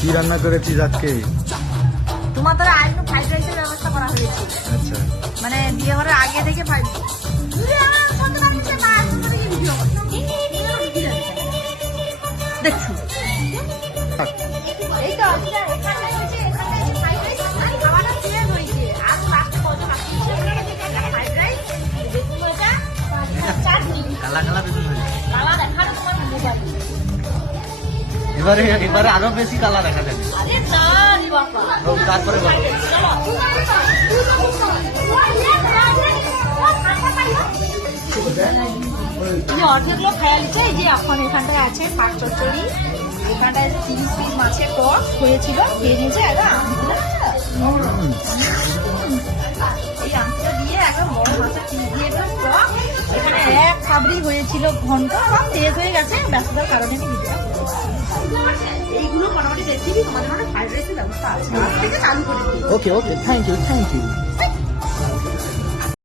কি রান্না করেছিস আজকে? তোমার দ্বারা আজকে ফ্রাইড রাইসের ব্যবস্থা করা হয়েছে। আচ্ছা। মানে বিয়ে হওয়ার আগে থেকে ফ্রাইড দেখছ? এই তো। কালা কালা বেগুন কালা। এবারে এবারে আরও বেশি কালা দেখা যাবে। তারপরে যে খেয়াল দিচ্ছে যে এখন এখানটায় আছে শাক চচ্চড়ি। এখানটায় তিরিশ পিস মাছের হয়েছিল খেয়ে নিয়েছে একদম আমগুলো এই আমগুলো দিয়ে একদম বড় মাছের পিস দিয়ে টক। এখানে এক খাবরি হয়েছিল ঘন্ট শেষ হয়ে গেছে ব্যস্ততার কারণে আমি করেছি। এইগুলো মোটামুটি রেসিপি তোমাদের মানে ফ্রাইড